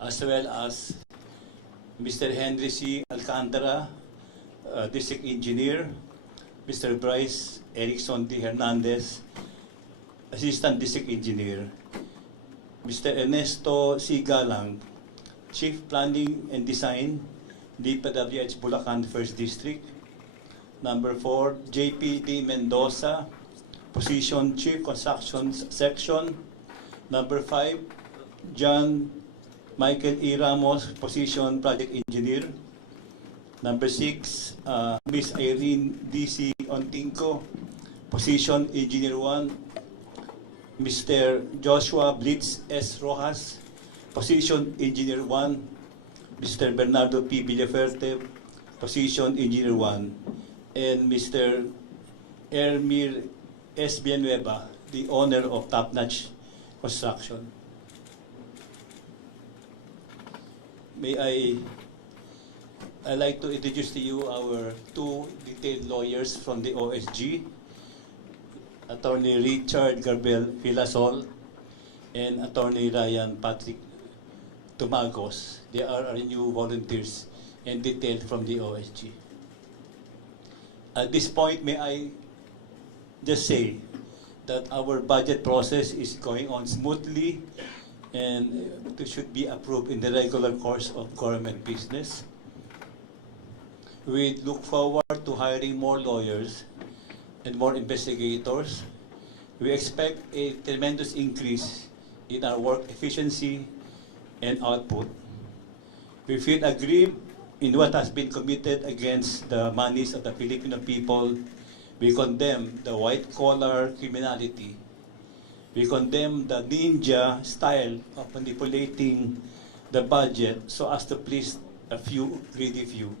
as well as Mr. Henry C. Alcantara, District Engineer, Mr. Bryce Erickson D. Hernandez, Assistant District Engineer, Mr. Ernesto C. Galang, Chief Planning and Design, DPWH Bulacan 1st District. Number 4, JPD Mendoza, Position Chief Construction Section. Number 5, John Michael E. Ramos, Position Project Engineer. Number 6, Ms. Irene D.C. Ontinco, Position Engineer 1. Mr. Joshua Blitz S. Rojas, Position Engineer 1. Mr. Bernardo P. Villaferte, Position Engineer 1. And Mr. Ermir S. Villanueva, the owner of Top Notch Construction. I'd like to introduce to you our two detailed lawyers from the OSG, Attorney Richard Garbel Filasol and Attorney Ryan Patrick Tumagos. They are our new volunteers and detailed from the OSG. At this point, may I just say that our budget process is going on smoothly and it should be approved in the regular course of government business. We look forward to hiring more lawyers and more investigators. We expect a tremendous increase in our work efficiency and output. We feel aggrieved in what has been committed against the monies of the Filipino people. We condemn the white-collar criminality. We condemn the ninja style of manipulating the budget so as to please a few greedy few.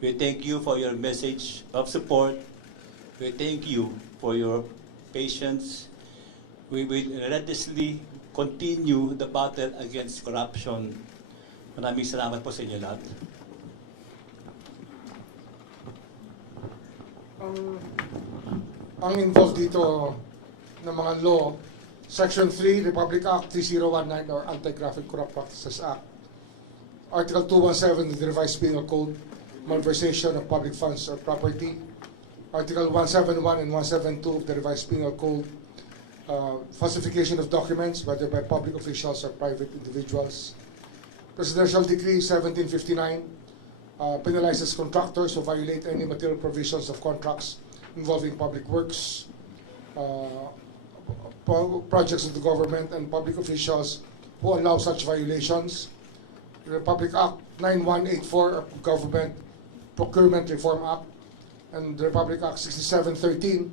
We thank you for your message of support. We thank you for your patience. We will relentlessly continue the battle against corruption. Maraming salamat po sa inyo lahat. Ang involved dito ng mga law, Section 3, Republic Act 3019 or Anti-Graphic Corrupt Practices Act, Article 217 of the Revised Penal Code, malversation of public funds or property, Article 171 and 172 of the Revised Penal Code, falsification of documents, whether by public officials or private individuals. Presidential Decree 1759 penalizes contractors who violate any material provisions of contracts involving public works, projects of the government, and public officials who allow such violations. The Republic Act 9184 of Government Procurement Reform Act, and the Republic Act 6713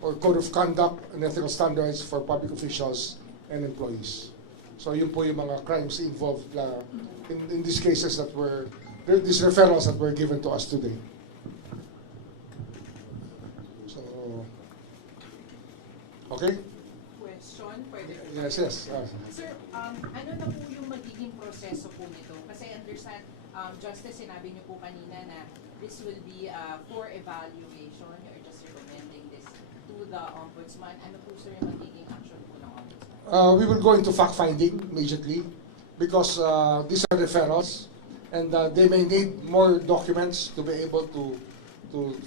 or Code of Conduct and Ethical Standards for Public Officials and Employees. So yun po yung mga crimes involved in these cases that were, these referrals that were given to us today. So, okay? Question, pwede po. Yes. Sir, ano na po yung magiging proseso po nito? Kasi I understand, Justice, sinabi niyo po kanina na this will be for evaluation. You're just recommending this to the Ombudsman. Ano po, sir, yung magiging action po ng Ombudsman? We will go into fact-finding immediately because these are referrals and they may need more documents to be able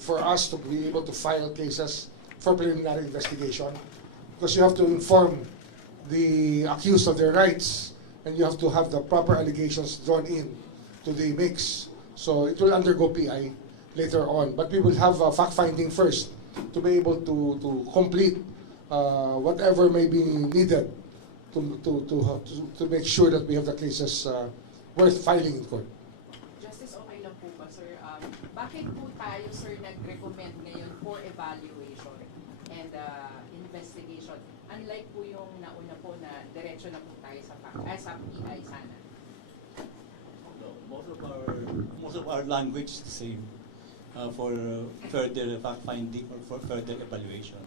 for us to be able to file cases for preliminary investigation, because you have to inform the accused of their rights and you have to have the proper allegations drawn in to the mix. So it will undergo PI later on, but we will have fact-finding first to be able to complete whatever may be needed to make sure that we have the cases worth filing in court. Justice, okay lang po ba, sir? Bakit po tayo, sir, nag-recommend ngayon for evaluation and investigation? Unlike po yung nauna po na diretso na po tayo sa PI sana. Most of our language is the same for further fact-finding or for further evaluation.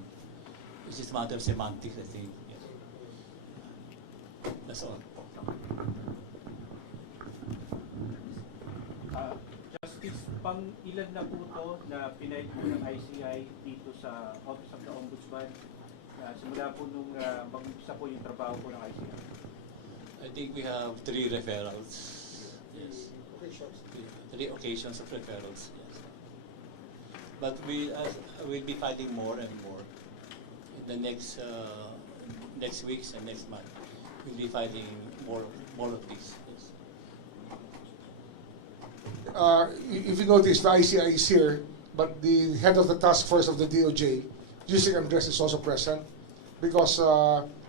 It's just a matter of semantics, I think. Yes. That's all. Justice, pang-ilan na po ito na pinail po ng ICI dito sa Office of the Ombudsman? Simula po nung mag-umpisa po yung trabaho po ng ICI? I think we have 3 referrals. Yes. 3 occasions of referrals. Yes. But we will be filing more and more in the next weeks and next month. We'll be filing more of these. Yes. If you notice, the ICI is here, but the head of the task force of the DOJ, Yusik Andres, is also present because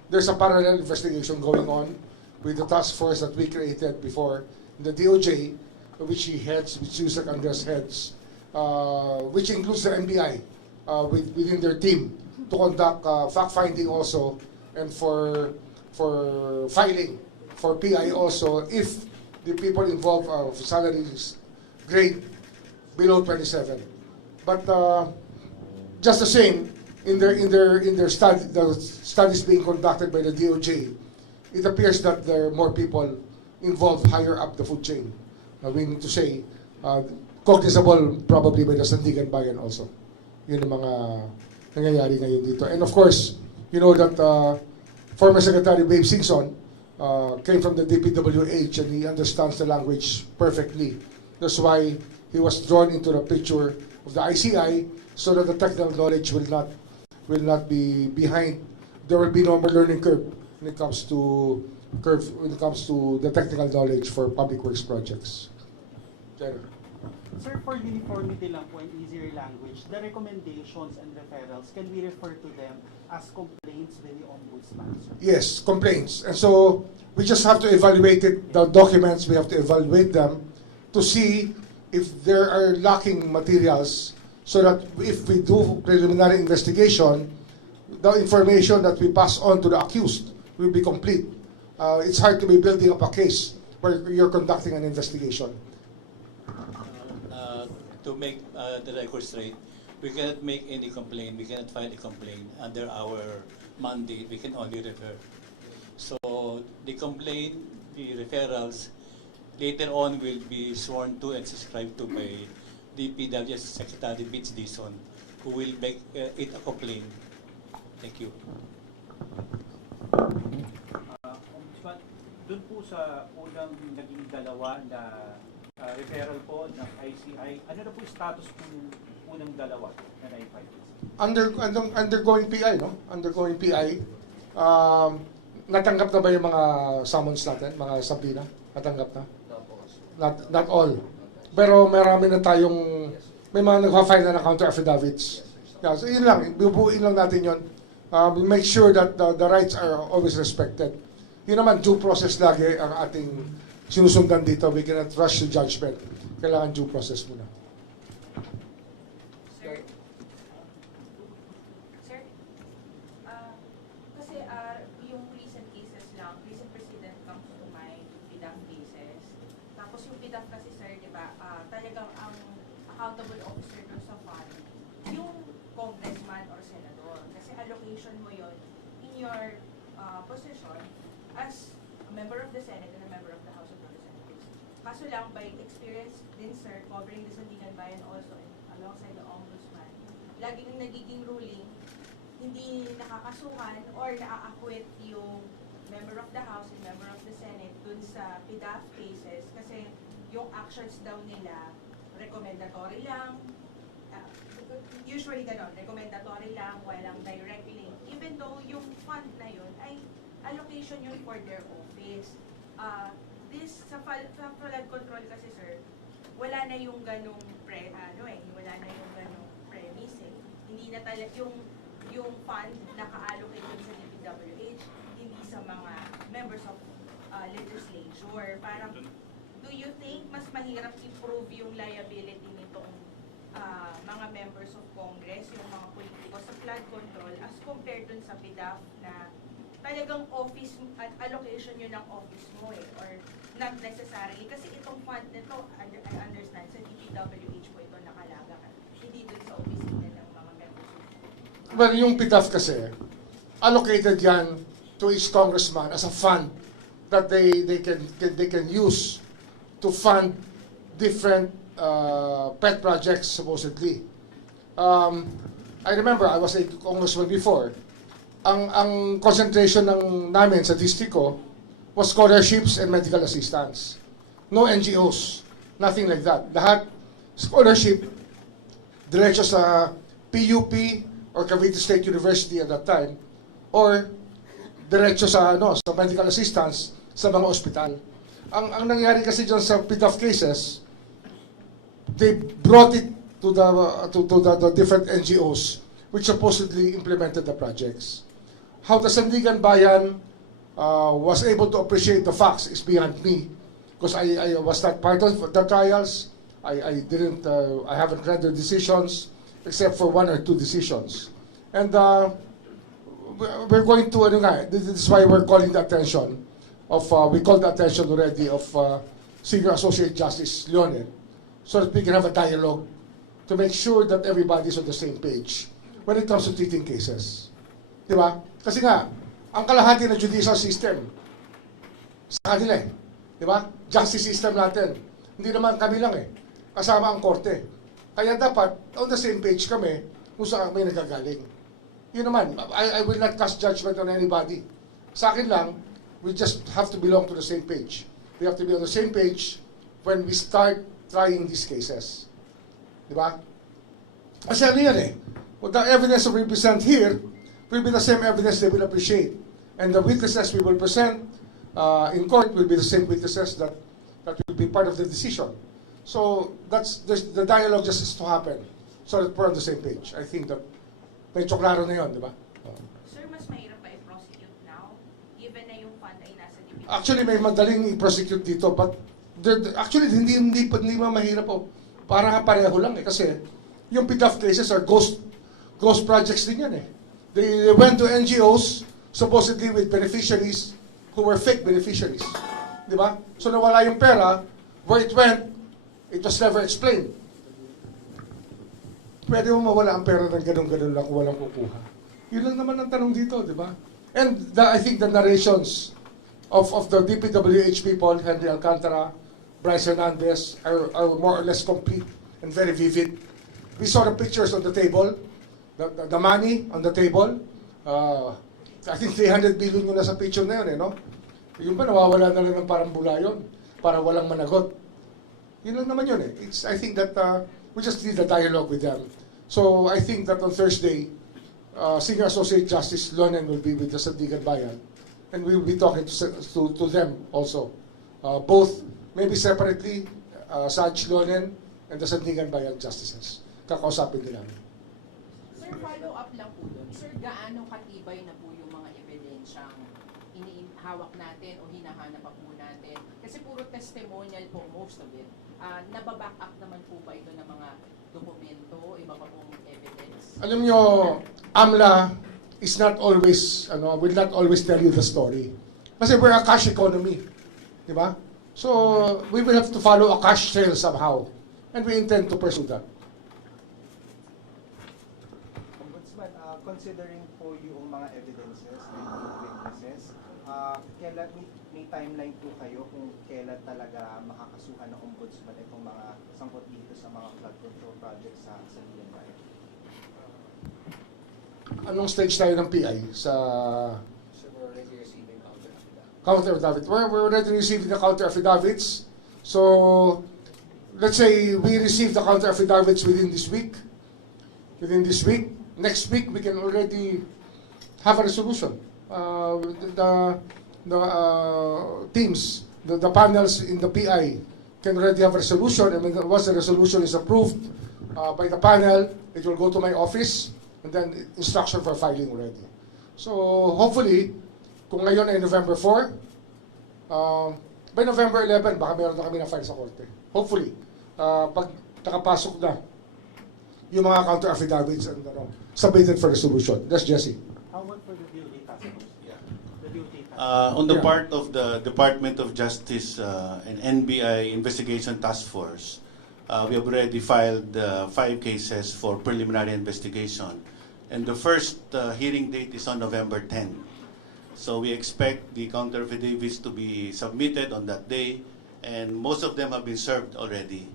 there's a parallel investigation going on with the task force that we created before, the DOJ, which he heads, which Yusik Andres heads, which includes the NBI within their team to conduct fact-finding also and for filing for PI also if the people involved are salaries grade below 27. But just the same, in their study, the studies being conducted by the DOJ, it appears that there are more people involved higher up the food chain. We need to say, cognizable probably by the Sandigan Bayan also. Yun ang mga nangyayari ngayon dito. And of course, you know that former Secretary Babe Singson came from the DPWH and he understands the language perfectly. That's why he was drawn into the picture of the ICI so that the technical knowledge will not be behind. There will be no more learning curve when it comes to the technical knowledge for public works projects. General. Sir, for uniformity lang po and easier language, the recommendations and referrals, can we refer to them as complaints with the Ombudsman, sir? Yes, complaints. And so we just have to evaluate it, the documents, we have to evaluate them to see if there are lacking materials so that if we do preliminary investigation, the information that we pass on to the accused will be complete. It's hard to be building up a case where you're conducting an investigation. To make the record straight, we cannot make any complaint, we cannot file a complaint under our mandate, we can only refer. So the complaint, the referrals, later on will be sworn to and subscribed to by DPWH Secretary Mitch Dizon, who will make it a complaint. Thank you. Ombudsman, dun po sa unang naging dalawa na referral po ng ICI, ano na po yung status po ng unang dalawa na na-file? Undergoing PI, no? Undergoing PI. Natanggap na ba yung mga summons natin, mga sabina? Natanggap na? Not all. Pero marami na tayong, may mga nagpa-file na counter affidavits. Yeah, so yun lang, bubuin lang natin yun. Make sure that the rights are always respected. Yun naman, due process lagi ang ating sinusundan dito. We cannot rush to judgment. Kailangan due process muna. Sir? Sir? Kasi yung recent cases lang, recent precedent comes to mind, PDAF cases. Tapos yung PDAF kasi sir, di ba, talagang ang accountable officer dun sa fund, yung congressman or senador. Kasi allocation mo yon in your position as a member of the Senate and a member of the House of Representatives. Kaso lang, by experience din sir, covering the Sandigan Bayan also and alongside the Ombudsman, laging nagiging ruling, hindi nakakasuhan or naa-acquit yung member of the House and member of the Senate dun sa PDAF cases kasi yung actions daw nila recommendatory lang, usually ganon, recommendatory lang, walang direct link, even though yung fund na yun ay allocation yun for their office. This, sa flood control kasi sir, wala na yung ganong wala na yung ganong premise eh. Hindi na talaga yung fund naka-allocate dun sa DPWH, hindi sa mga members of legislature. Parang, do you think mas mahirap i-prove yung liability nitong mga members of Congress, yung mga politiko sa flood control as compared dun sa PDAF na talagang office at allocation yun ng office mo eh, or not necessarily. Kasi itong fund nito, I understand, sa DPWH po ito nakalaga ka. Hindi dun sa opisina ng mga members. Well, yung PDAF kasi, allocated yan to each congressman as a fund that they can use to fund different pet projects supposedly. I remember I was a congressman before. Ang concentration namin sa district ko was scholarships and medical assistance. No NGOs, nothing like that. Lahat scholarship, diretso sa PUP or Cavite State University at that time, or diretso sa sa medical assistance sa mga ospital. Ang nangyari kasi dyan sa PDAF cases, they brought it to the different NGOs which supposedly implemented the projects. How the Sandigan Bayan was able to appreciate the facts is beyond me, because I was not part of the trials. I haven't read their decisions except for one or two decisions. And we're going to, this is why we're calling the attention of, we called the attention already of Senior Associate Justice Leone, so that we can have a dialogue to make sure that everybody's on the same page when it comes to treating cases. Di ba? Kasi nga, ang kalahati ng judicial system, sa kanila eh. Di ba? Justice system natin. Hindi naman kami lang eh. Kasama ang korte. Kaya dapat, on the same page kami kung saan kami nagagaling. Yun naman, I will not cast judgment on anybody. Sa akin lang, we just have to belong to the same page. We have to be on the same page when we start trying these cases. Di ba? Kasi ano yan eh. The evidence that we present here will be the same evidence they will appreciate. And the witnesses we will present in court will be the same witnesses that will be part of the decision. So the dialogue just has to happen so that we're on the same page. I think that medyo klaro na yun, di ba? Sir, mas mahirap ba i-prosecute now? Given na yung fund ay nasa DPWH? Actually, may madaling i-prosecute dito, but actually, hindi mahirap po. Parang pareho lang eh, kasi yung PDAF cases are ghost projects din yan eh. They went to NGOs, supposedly with beneficiaries who were fake beneficiaries. Di ba? So nawala yung pera, where it went, it was never explained. Pwede mo mawala ang pera ng ganun-ganun lang kung walang kukuha. Yun lang naman ang tanong dito, di ba? And I think the narrations of the DPWH people, Henry Alcantara, Bryce Hernandez, are more or less complete and very vivid. We saw the pictures on the table, the money on the table. I think 300 billion yung nasa picture na yun, eh, no? Yung ba nawawala na lang ng parang bula yun, para walang managot. Yun lang naman yun eh. I think that we just need a dialogue with them. So I think that on Thursday, Senior Associate Justice Lonen will be with the Sandigan Bayan, and we will be talking to them also. Both, maybe separately, Saj Lonen and the Sandigan Bayan Justices. Kakausapin din namin. Sir, follow up lang po doon. Sir, gaano katibay na po yung mga ebidensyang inihawak natin o hinahanap pa po natin? Kasi puro testimonial po, most of it. Nababack up naman po ba ito ng mga dokumento, iba pa pong evidence? Alam nyo, AMLA is not always, will not always tell you the story. Kasi we're a cash economy. Di ba? So, we will have to follow a cash trail somehow. And we intend to pursue that. Ombudsman, considering po yung mga evidences and witnesses, kailan may timeline po kayo kung kailan talaga makakasuhan ng Ombudsman itong mga sangkot dito sa mga flood control projects sa Sandigan Bayan? Anong stage tayo ng PI sa We're already receiving counter affidavit. counter affidavit? We're already receiving the counter affidavits. So, let's say we receive the counter affidavits within this week. Within this week, next week we can already have a resolution. The teams, the panels in the PI can already have a resolution, and once the resolution is approved by the panel, it will go to my office, and then instruction for filing already. So hopefully, kung ngayon ay November 4, by November 11, baka meron na kami na file sa korte. Hopefully, pag nakapasok na yung mga counter affidavits and submitted for resolution. That's Jesse. How about for the DOJ task force? Yeah. The DOJ task On the Yeah. part of the Department of Justice and NBI Investigation Task Force, we have already filed 5 cases for preliminary investigation. And the first hearing date is on November 10. So we expect the counter affidavits to be submitted on that day, and most of them have been served already.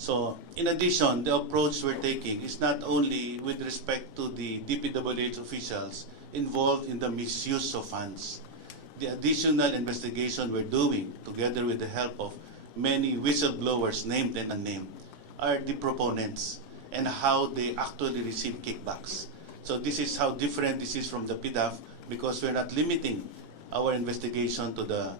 So in addition, the approach we're taking is not only with respect to the DPWH officials involved in the misuse of funds, the additional investigation we're doing, together with the help of many whistleblowers, named and unnamed, are the proponents and how they actually receive kickbacks. So this is how different this is from the PDAF, because we're not limiting our investigation to the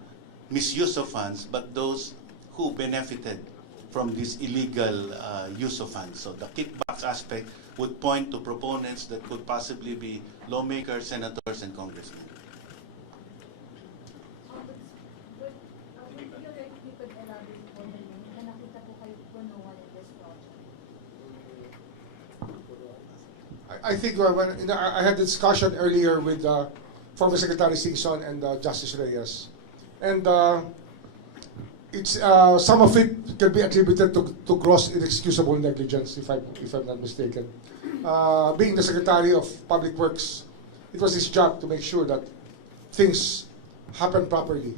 misuse of funds, but those who benefited from this illegal use of funds. So the kickbacks aspect would point to proponents that could possibly be lawmakers, senators, and congressmen. Would you like you could elaborate po na yun, na nakita po kayo punuan in this project? I think I had a discussion earlier with former Secretary Singson and Justice Reyes, and it's some of it can be attributed to gross inexcusable negligence, if I'm not mistaken. Being the Secretary of Public Works, it was his job to make sure that things happen properly.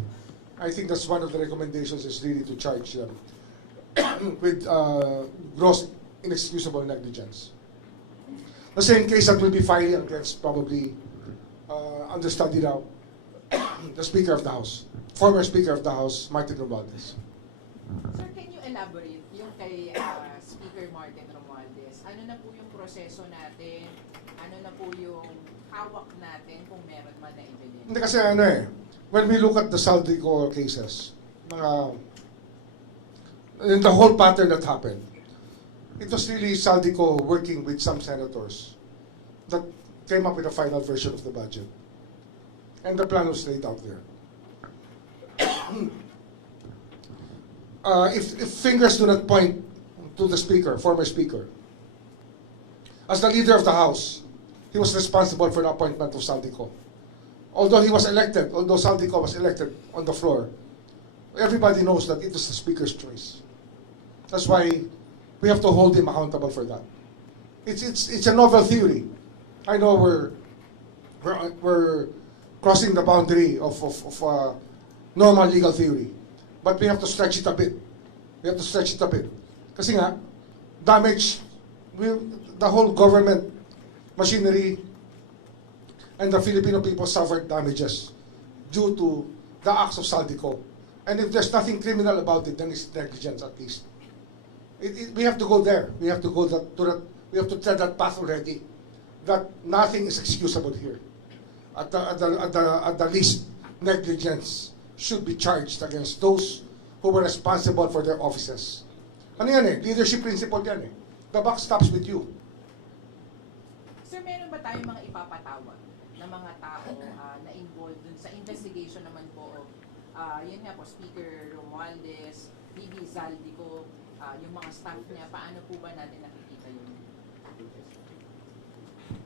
I think that's one of the recommendations, is really to charge them with gross inexcusable negligence. The same case that will be filing against, probably under study now, the Speaker of the House, former Speaker of the House, Martin Romualdez. Sir, can you elaborate yung kay Speaker Martin Romualdez? Ano na po yung proseso natin? Ano na po yung hawak natin kung meron man na evidence? Hindi kasi when we look at the Saldico cases, in the whole pattern that happened, it was really Saldico working with some senators that came up with a final version of the budget. And the plan was laid out there. If fingers do not point to the Speaker, former Speaker, as the leader of the House, he was responsible for the appointment of Saldico. Although Saldico was elected on the floor, everybody knows that it was the Speaker's choice. That's why we have to hold him accountable for that. It's a novel theory. I know we're crossing the boundary of normal legal theory, but we have to stretch it a bit. Kasi nga, the whole government machinery and the Filipino people suffered damages due to the acts of Saldico. And if there's nothing criminal about it, then it's negligence at least. We have to go there. We have to go we have to tread that path already. That nothing is excusable here. At the least, negligence should be charged against those who were responsible for their offices. Ano yan leadership principle yan The buck stops with you. Sir, meron ba tayong mga ipapatawag na mga tao na involved dun sa investigation naman po of, yun nga po, Speaker Romualdez, BB Saldico, yung mga staff niya, paano po ba natin nakikita yun?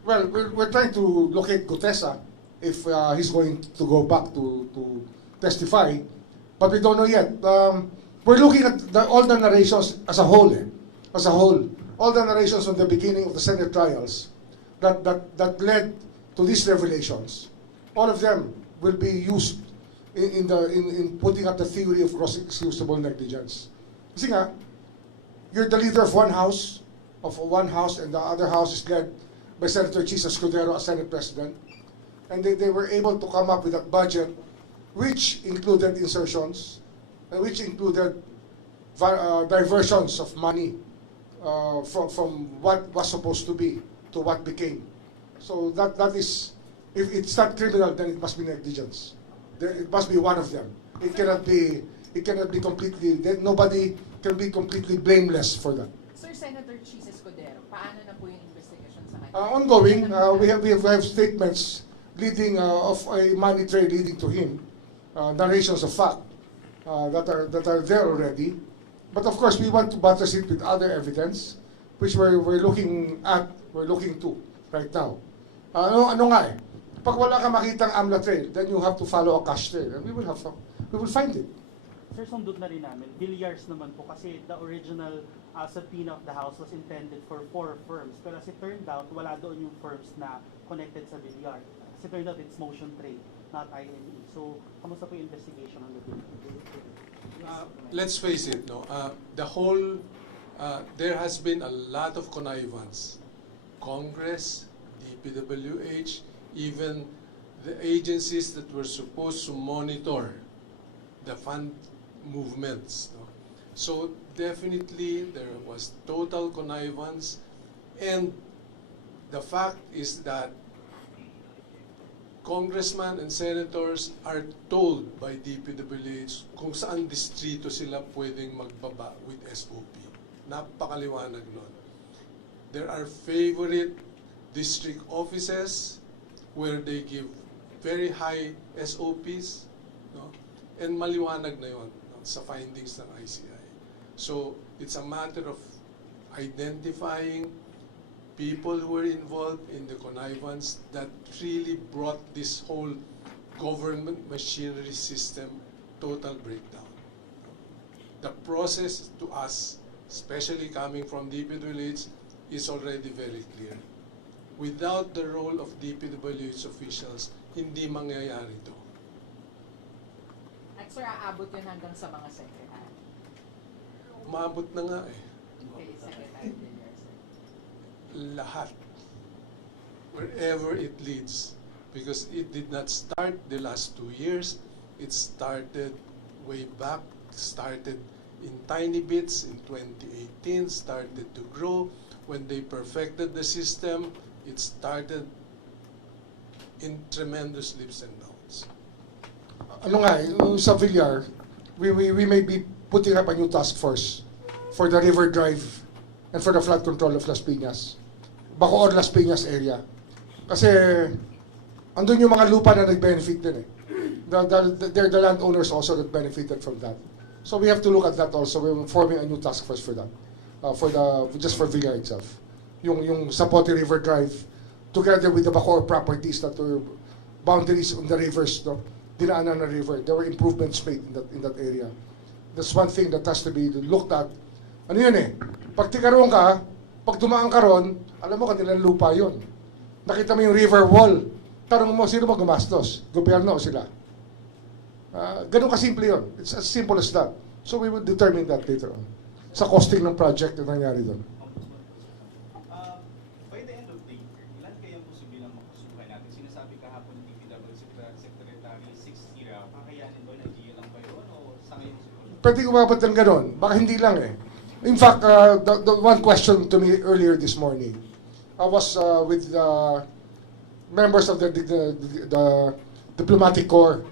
Well, we're trying to locate Gutesa if he's going to go back to testify, but we don't know yet. We're looking at all the narrations as a whole. All the narrations from the beginning of the Senate trials that led to these revelations. All of them will be used in putting up the theory of gross excusable negligence. Kasi nga, you're the leader of one house, and the other house is led by Senator Chisa Escudero as Senate President. And they were able to come up with that budget, which included insertions, and which included diversions of money from what was supposed to be to what became. So that is, if it's not criminal, then it must be negligence. It must be one of them. It cannot be completely. Nobody can be completely blameless for that. Sir, Senator Chisa Escudero, paano na po yung investigation sa kanya? Ongoing, we have statements leading of a money trail leading to him, narrations of fact that are there already. But of course, we want to buttress it with other evidence, which we're looking to right now. Ano nga pag wala ka makitang AMLA trail, then you have to follow a cash trail, and we will find it. Sir, sundot na rin namin, Villiers naman po kasi the original subpoena of the House was intended for 4 firms. Pero as it turned out, wala doon yung firms na connected sa Villiers. As it turned out, it's motion trade, not INE. So, kamusta po yung investigation ng Let's face it, there has been a lot of connivance. Congress, DPWH, even the agencies that were supposed to monitor the fund movements. No? So definitely there was total connivance, and the fact is that congressmen and senators are told by DPWH kung saan distrito sila pwedeng magbaba with SOP. Napakaliwanag nun. There are favorite district offices where they give very high SOPs, no? And maliwanag na yun, no, sa findings ng ICI. So it's a matter of identifying people who were involved in the connivance that really brought this whole government machinery system total breakdown. The process to us, especially coming from DPWH, is already very clear. Without the role of DPWH officials, hindi mangyayari ito. At sir, aabot yun hanggang sa mga secretary. Umabot na nga eh. Okay, secretary Villar, sir. Lahat. Wherever it leads. Because it did not start the last 2 years. It started way back, started in tiny bits in 2018, started to grow. When they perfected the system, it started in tremendous leaps and bounds. Ano nga, yung sa Villar, we may be putting up a new task force for the River Drive and for the flood control of Las Piñas. Bacoor, Las Piñas area. Kasi, andun yung mga lupa na nag-benefit din eh. They're the landowners also that benefited from that. So we have to look at that also. We're forming a new task force for that. Just for Villar itself. Yung Zapote River Drive, together with the Bacoor properties that were boundaries on the rivers, no? Dinaanan na river. There were improvements made in that area. That's one thing that has to be looked at. Ano yun eh? Pag tikaroon ka, pag dumaan ka ron, alam mo kanilang lupa yun. Nakita mo yung river wall. Tarong mo, sino ba gumastos? Gobyerno o sila? Ganun kasimple yun. It's as simple as that. So we will determine that later on. Sa costing ng project na nangyari doon. By the end of the year, ilan kaya posibilang makasuhan natin? Sinasabi kahapon ng DPWH Secretary 60 raw. Kakayanin ba, idea lang ba yun? O sa ngayon siguro? Pwede umabot ng ganun. Baka hindi lang eh. In fact, the one question to me earlier this morning, I was with members of the diplomatic corps.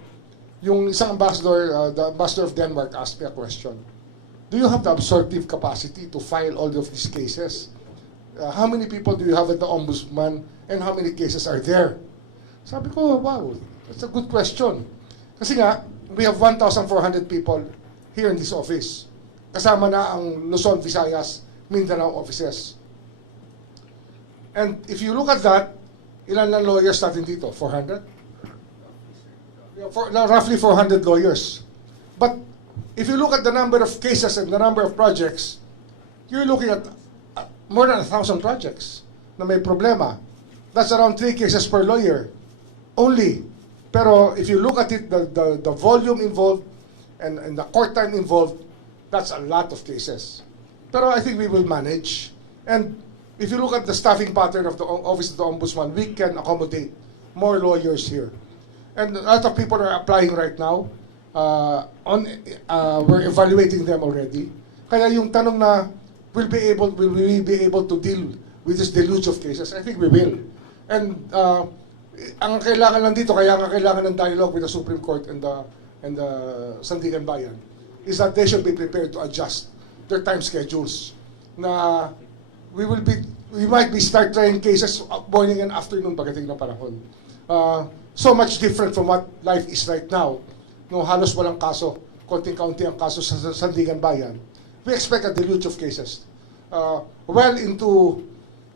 Yung isang ambassador, the ambassador of Denmark asked me a question. Do you have the absorptive capacity to file all of these cases? How many people do you have at the Ombudsman and how many cases are there? Sabi ko, wow, that's a good question. Kasi nga, we have 1,400 people here in this office. Kasama na ang Luzon, Visayas, Mindanao offices. And if you look at that, ilan na lawyers natin dito? 400? Roughly 400 lawyers. But if you look at the number of cases and the number of projects, you're looking at more than 1,000 projects na may problema. That's around 3 cases per lawyer only. Pero if you look at it, the volume involved and the court time involved, that's a lot of cases. Pero I think we will manage. And if you look at the staffing pattern of the Office of the Ombudsman, we can accommodate more lawyers here. And a lot of people are applying right now. We're evaluating them already. Kaya yung tanong na, will we be able to deal with this deluge of cases? I think we will. And ang kailangan lang dito, kaya nga kailangan ng dialogue with the Supreme Court and the Sandigan Bayan, is that they should be prepared to adjust their time schedules. Na we might be start trying cases morning and afternoon pagdating ng panahon. So much different from what life is right now. No, halos walang kaso, konting-kaunti ang kaso sa Sandigan Bayan. We expect a deluge of cases. Well into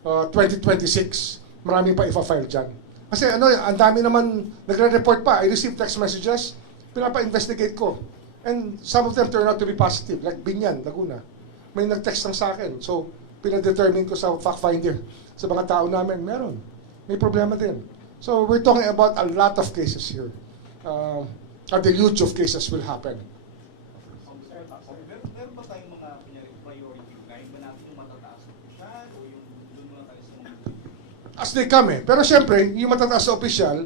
2026, marami pa ifa-file dyan. Kasi ang dami naman nagre-report pa. I received text messages, pinapa-investigate ko. And some of them turn out to be positive, like Binyan, Laguna. May nag-text lang sa akin. So, pinadetermine ko sa fact finder, sa mga tao namin, meron. May problema din. So, we're talking about a lot of cases here. A deluge of cases will happen. Meron ba tayong mga priority line ba natin yung matataas na opisyal o yung doon muna tayo sa mga As they come eh. Pero siyempre, yung matataas na opisyal,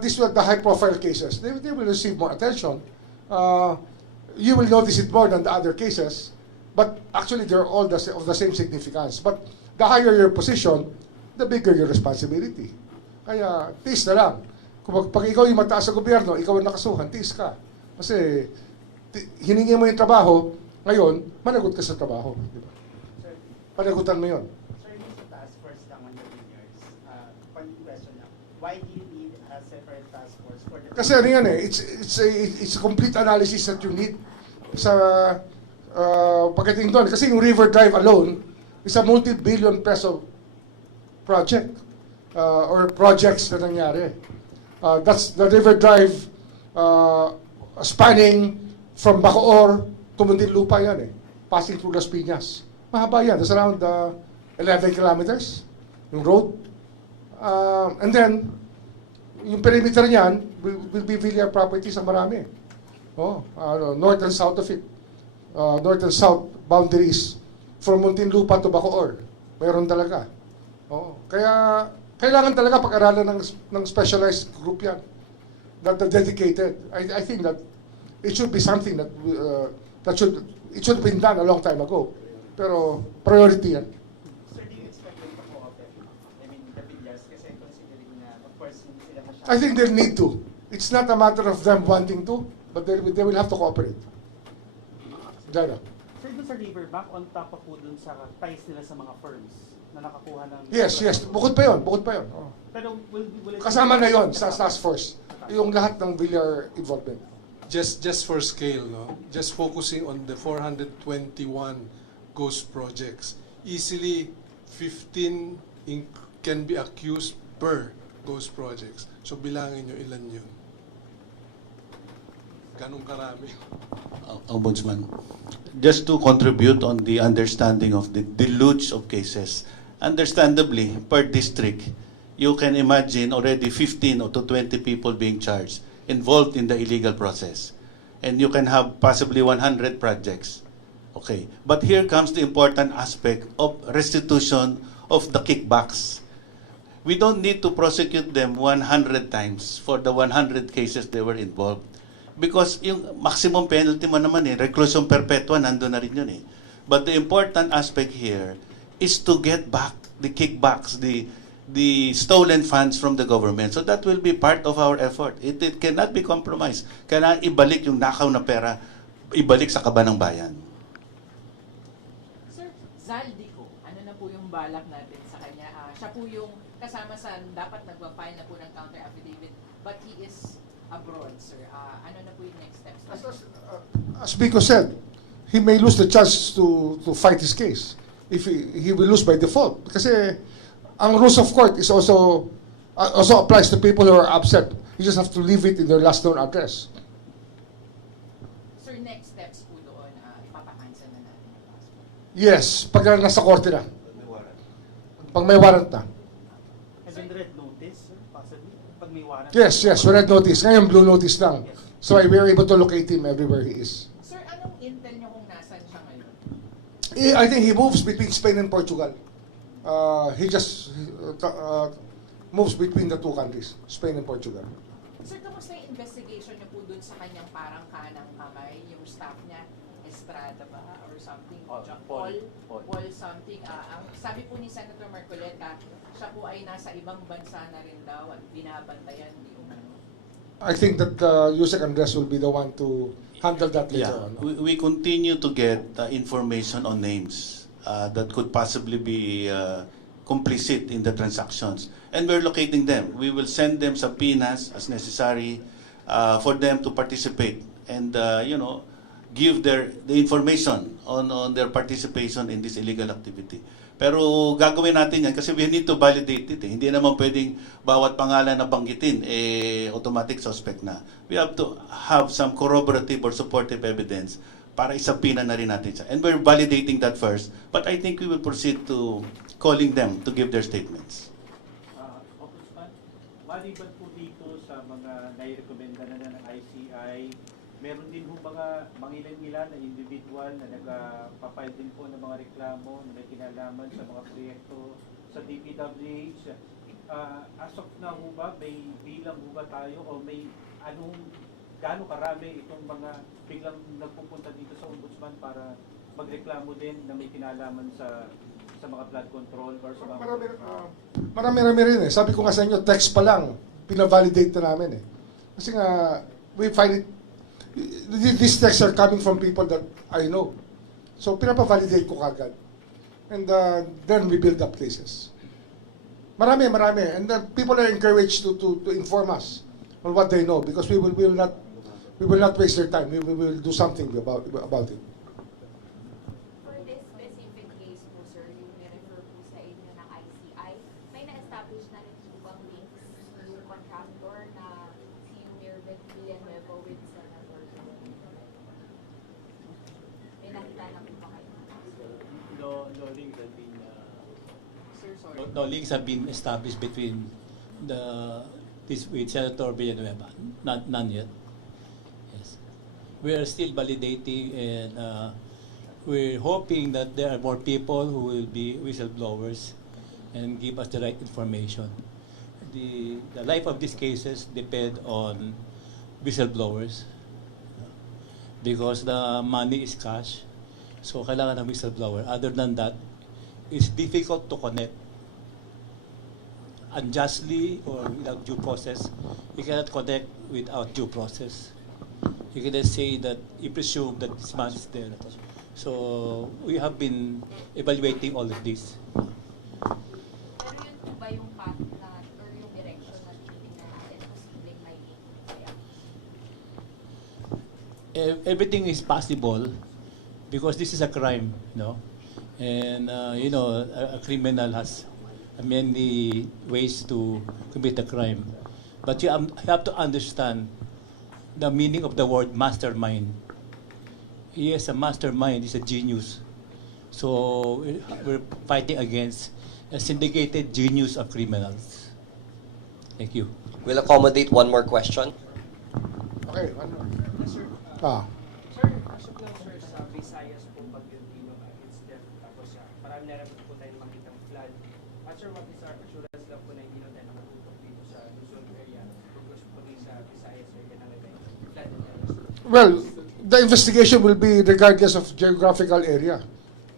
these were the high-profile cases. They will receive more attention. You will notice it more than the other cases, but actually they're all of the same significance. But the higher your position, the bigger your responsibility. Kaya, tiis na lang. Kung pag ikaw yung mataas sa gobyerno, ikaw ang nakasuhan, tiis ka. Kasi hiningi mo yung trabaho, ngayon, managot ka sa trabaho. Di ba? Panagutan mo yun. Sir, yung sa task force lang on the vineyards, question lang, why do you need a separate task force for the... Kasi ano yan eh, it's a complete analysis that you need sa pagdating doon. Kasi yung River Drive alone is a multi-billion peso project or projects na nangyari. That's the River Drive spanning from Bacoor to Muntinlupa yan eh, passing through Las Piñas. Mahaba yan. That's around 11 kilometers, yung road. And then, yung perimeter niyan will be Villar properties ang marami. North and south of it. North and south boundaries from Muntinlupa to Bacoor. Mayroon talaga. Kaya, kailangan talaga pag-aralan ng specialized group yan. That are dedicated. I think that it should be something that it should have been done a long time ago. Pero priority yan. Sir, do you expect them to cooperate? I mean, the Villas, kasi considering na, of course, hindi sila masyadong... I think they need to. It's not a matter of them wanting to, but they will have to cooperate. Dada. Sir, dun sa Riverbank, on top pa po dun sa ties nila sa mga firms na nakakuha ng... Yes. Bukod pa yun. Pero will it... Kasama na yun sa task force. Yung lahat ng Villar involvement. Just for scale, no? Just focusing on the 421 ghost projects. Easily 15 can be accused per ghost projects. So bilangin nyo ilan yun. Ganong karami. Ombudsman, just to contribute on the understanding of the deluge of cases. Understandably, per district, you can imagine already 15 or to 20 people being charged, involved in the illegal process. And you can have possibly 100 projects. Okay. But here comes the important aspect of restitution of the kickbacks. We don't need to prosecute them 100 times for the 100 cases they were involved. Because yung maximum penalty mo naman reclusion perpetua, nandun na rin yun eh. But the important aspect here is to get back the kickbacks, the stolen funds from the government. So that will be part of our effort. It cannot be compromised. Kailangan ibalik yung nakaw na pera, ibalik sa kaban ng bayan. Sir, Zaldico, ano na po yung balak natin sa kanya? Siya po yung kasama sa dapat nagpa-file na po ng counter affidavit, but he is abroad, sir. Ano na po yung next steps? As Biko said, he may lose the chance to fight his case. If he will lose by default. Kasi ang rules of court is also applies to people who are absent. You just have to leave it in their last known address. Sir, next steps po doon, ipapakancel na natin yung passport. Yes, pag nasa korte na. Pag may warrant na. And then red notice, possibly, pag may warrant. Yes, red notice. Ngayon blue notice lang. So we are able to locate him everywhere he is. Sir, anong intel nyo kung nasan siya ngayon? I think he moves between Spain and Portugal. He just moves between the two countries, Spain and Portugal. Sir, kamusta yung investigation niyo po dun sa kanyang parang kanang kamay, yung staff niya, Estrada ba, or something? Paul something. Ang sabi po ni Senator Marcoleta, siya po ay nasa ibang bansa na rin daw at binabantayan, di umano. I think that Yusek Andres will be the one to handle that later on. We continue to get information on names that could possibly be complicit in the transactions. And we're locating them. We will send them subpoenas as necessary for them to participate and, give the information on their participation in this illegal activity. Pero gagawin natin yan kasi we need to validate it. Hindi naman pwedeng bawat pangalan na banggitin, automatic suspect na. We have to have some corroborative or supportive evidence para isabina na rin natin siya. And we're validating that first. But I think we will proceed to calling them to give their statements. Ombudsman, maliban po dito sa mga nairekomenda na ng ICI, meron din po mga mangilan-ngilan na individual na nagpapile din po ng mga reklamo na may kinalaman sa mga proyekto sa DPWH. As of now ho ba, may bilang ho ba tayo o may gaano karami itong mga biglang nagpupunta dito sa Ombudsman para magreklamo din na may kinalaman sa mga flood control or sa mga... Marami rin eh. Sabi ko nga sa inyo, text pa lang, pinavalidate na namin eh. Kasi nga, we find it, these texts are coming from people that I know. So, pinapavalidate ko kagad. And then we build up cases. Marami. And people are encouraged to inform us on what they know because we will not waste their time. We will do something about it. For this specific case po, sir, yung refer po sa inyo ng ICI, may na-establish na rin po bang links yung contractor na si Mirvin Villanueva with Senator? May nakita na po ba kayo? No links have been Sir, sorry. no links have been established between this with Senator Villanueva. None yet. Yes, we are still validating, and we're hoping that there are more people who will be whistleblowers and give us the right information. The life of these cases depend on whistleblowers because the money is cash. So kailangan ng whistleblower. Other than that, it's difficult to connect. Unjustly or without due process, you cannot connect without due process. You cannot say that you presume that this man is there. So we have been evaluating all of this. Pero yun po ba yung path na or yung direction na tinitingnan natin posibleng may link kaya? Everything is possible because this is a crime, no? And a criminal has many ways to commit a crime. But you have to understand the meaning of the word mastermind. He is a mastermind, he's a genius. So we're fighting against a syndicated genius of criminals. Thank you. We'll accommodate one more question. Okay, one more. Yes, sir. Sir, as of now, sir, sa Visayas po, pag-Pilipino, it's death. Tapos, marami na rin po tayo makitang flood. Sir, what is our assurance lang po na hindi na tayo nakatutok dito sa Luzon area? Focus po rin sa Visayas area ng event. Flood and terrorist. Well, the investigation will be regardless of geographical area.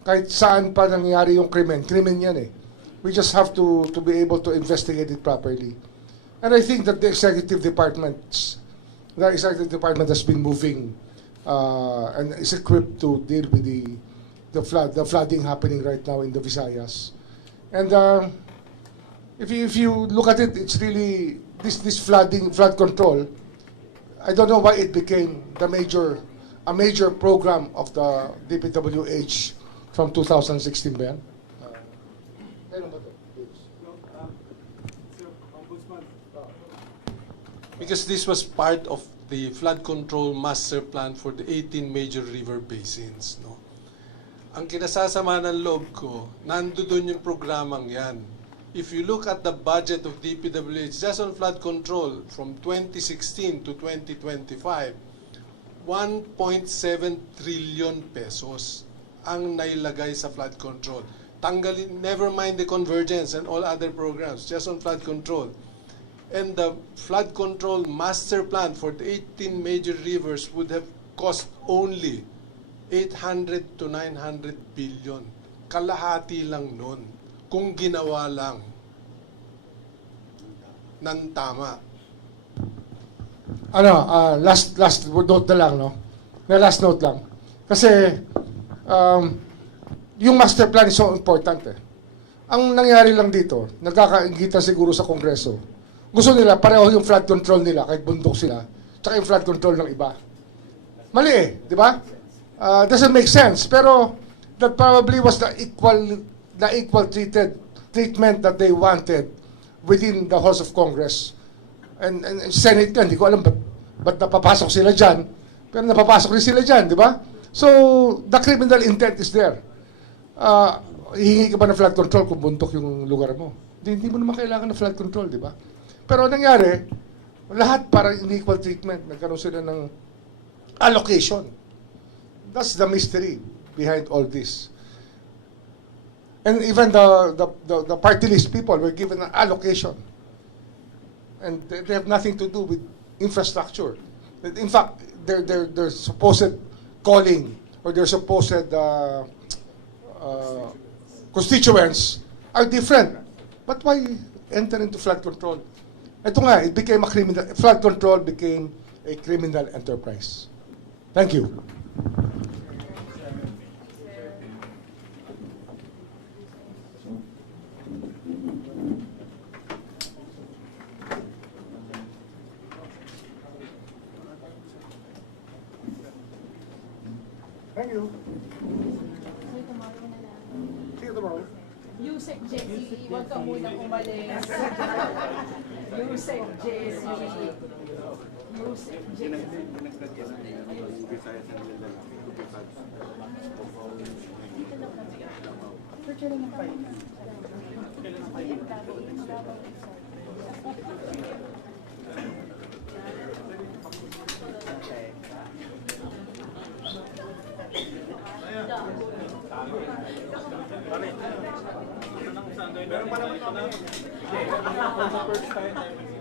Kahit saan pa nangyari yung krimen yan eh. We just have to be able to investigate it properly. And I think that the executive department has been moving and is equipped to deal with the flooding happening right now in the Visayas. And if you look at it, it's really this flood control. I don't know why it became a major program of the DPWH from 2016 ba yan? Because this was part of the flood control master plan for the 18 major river basins, no? Ang kinasasama ng loob ko, nandoon yung programang yan. If you look at the budget of DPWH just on flood control from 2016 to 2025, 1.7 trillion pesos ang nailagay sa flood control. Tanggalin, never mind the convergence and all other programs, just on flood control. And the flood control master plan for the 18 major rivers would have cost only 800 to 900 billion. Kalahati lang nun kung ginawa lang ng tama. Last note na lang, no? Last note lang. Kasi yung master plan is so important eh. Ang nangyari lang dito, nagkakainggitan siguro sa Kongreso. Gusto nila, pareho yung flood control nila, kahit bundok sila, tsaka yung flood control ng iba. Mali eh, di ba? Doesn't make sense. Pero that probably was the equal treatment that they wanted within the halls of Congress. And Senate yan, hindi ko alam ba't napapasok sila dyan. Pero napapasok rin sila dyan, di ba? So, the criminal intent is there. Hihingi ka ba ng flood control kung bundok yung lugar mo? Hindi mo naman kailangan ng flood control, di ba? Pero nangyari, lahat parang unequal treatment. Nagkaroon sila ng allocation. That's the mystery behind all this. And even the party list people were given an allocation. and they have nothing to do with infrastructure. In fact, their supposed calling or their supposed constituents are different. But why enter into flood control? Ito nga, it became a criminal, flood control became a criminal enterprise. Thank you. Thank you. See you tomorrow. Yusek Jessie, huwag ka munang umalis. Yusek Jessie. Yusek Jessie. Meron pa naman kami. First time.